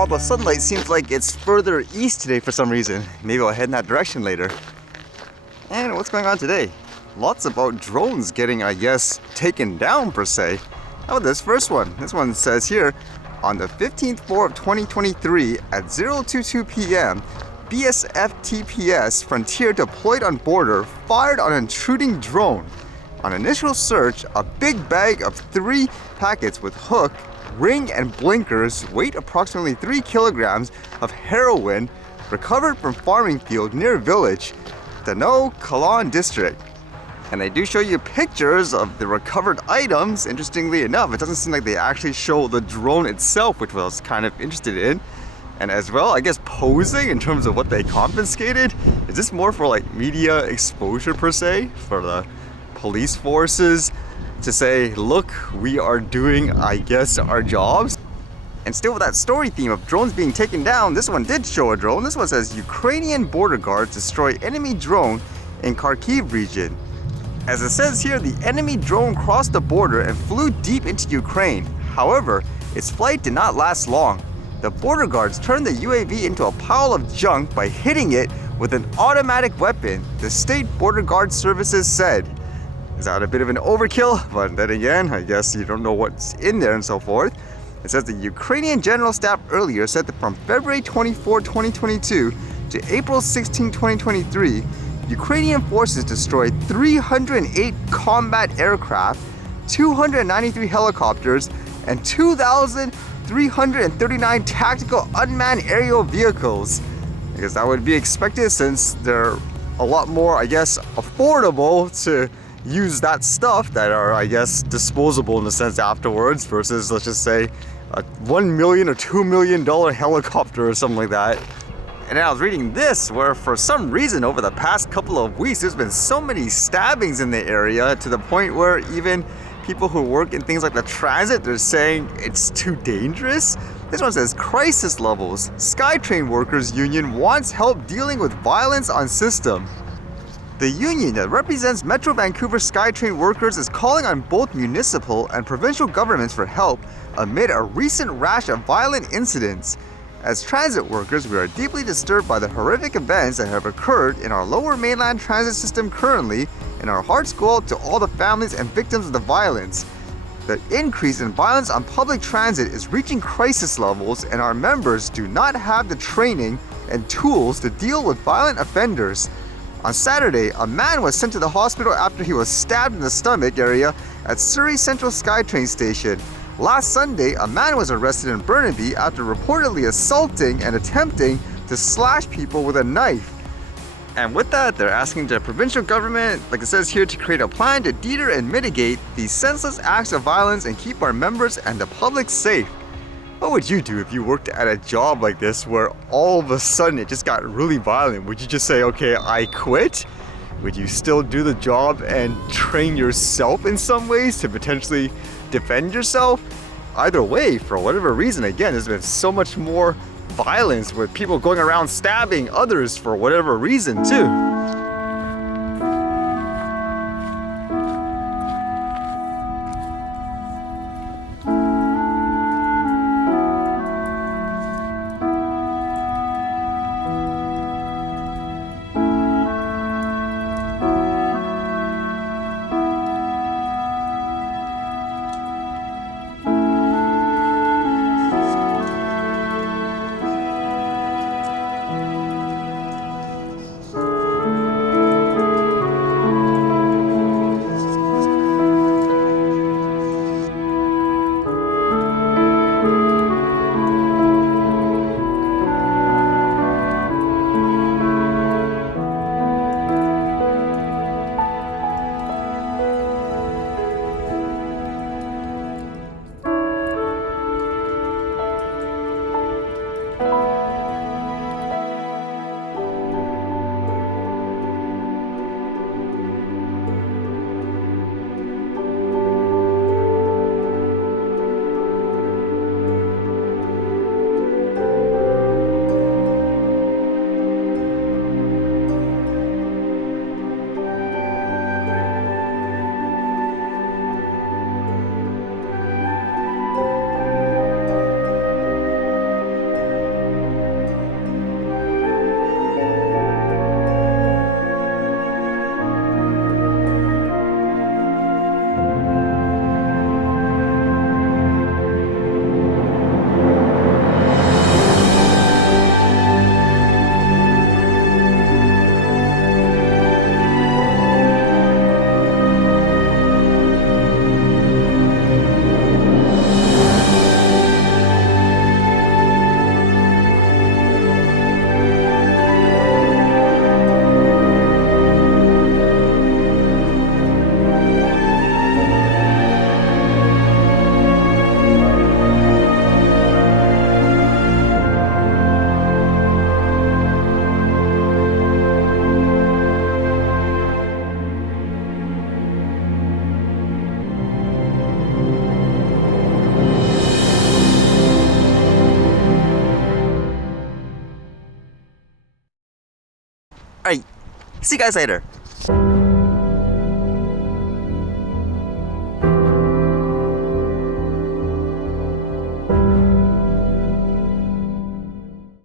all the sunlight seems like it's further east today for some reason. Maybe I'll head in that direction later. And what's going on today? Lots about drones getting, I guess, taken down per se. How about this first one? This one says here, on the 15th floor of 2023 at 0:22 p.m., BSF TPS Frontier deployed on border fired on an intruding drone. On initial search, a big bag of 3 packets with hook, ring, and blinkers weighed approximately 3 kilograms of heroin recovered from farming field near village, Dano Kalan district. And they do show you pictures of the recovered items. Interestingly enough, it doesn't seem like they actually show the drone itself, which I was kind of interested in. And as well, I guess posing in terms of what they confiscated. Is this more for like media exposure per se? For the police forces to say, look, we are doing, I guess, our jobs? And still with that story theme of drones being taken down, this one did show a drone. This one says, Ukrainian border guards destroy enemy drone in Kharkiv region. As it says here, the enemy drone crossed the border and flew deep into Ukraine. However, its flight did not last long. The border guards turned the UAV into a pile of junk by hitting it with an automatic weapon, the State Border Guard Services said. Is that a bit of an overkill? But then again, I guess you don't know what's in there and so forth. It says the Ukrainian General Staff earlier said that from February 24, 2022 to April 16, 2023, Ukrainian forces destroyed 308 combat aircraft, 293 helicopters, and 2,339 tactical unmanned aerial vehicles. I guess that would be expected since they're a lot more, I guess, affordable to use that stuff that are, I guess, disposable in a sense afterwards versus, let's just say, a $1 million or $2 million helicopter or something like that. And I was reading this where for some reason over the past couple of weeks there's been so many stabbings in the area to the point where even people who work in things like the transit, they're saying it's too dangerous. This one says crisis levels. Skytrain workers union wants help dealing with violence on system. The union that represents Metro Vancouver Skytrain workers is calling on both municipal and provincial governments for help amid a recent rash of violent incidents. As transit workers, we are deeply disturbed by the horrific events that have occurred in our lower mainland transit system currently, and our hearts go out to all the families and victims of the violence. The increase in violence on public transit is reaching crisis levels, and our members do not have the training and tools to deal with violent offenders. On Saturday, a man was sent to the hospital after he was stabbed in the stomach area at Surrey Central Skytrain station. Last Sunday, a man was arrested in Burnaby after reportedly assaulting and attempting to slash people with a knife. And with that, they're asking the provincial government, like it says here, to create a plan to deter and mitigate these senseless acts of violence and keep our members and the public safe. What would you do if you worked at a job like this where all of a sudden it just got really violent? Would you just say, okay, I quit? Would you still do the job and train yourself in some ways to potentially defend yourself? Either way, for whatever reason, again, there's been so much more violence with people going around stabbing others for whatever reason too. Alright, see you guys later.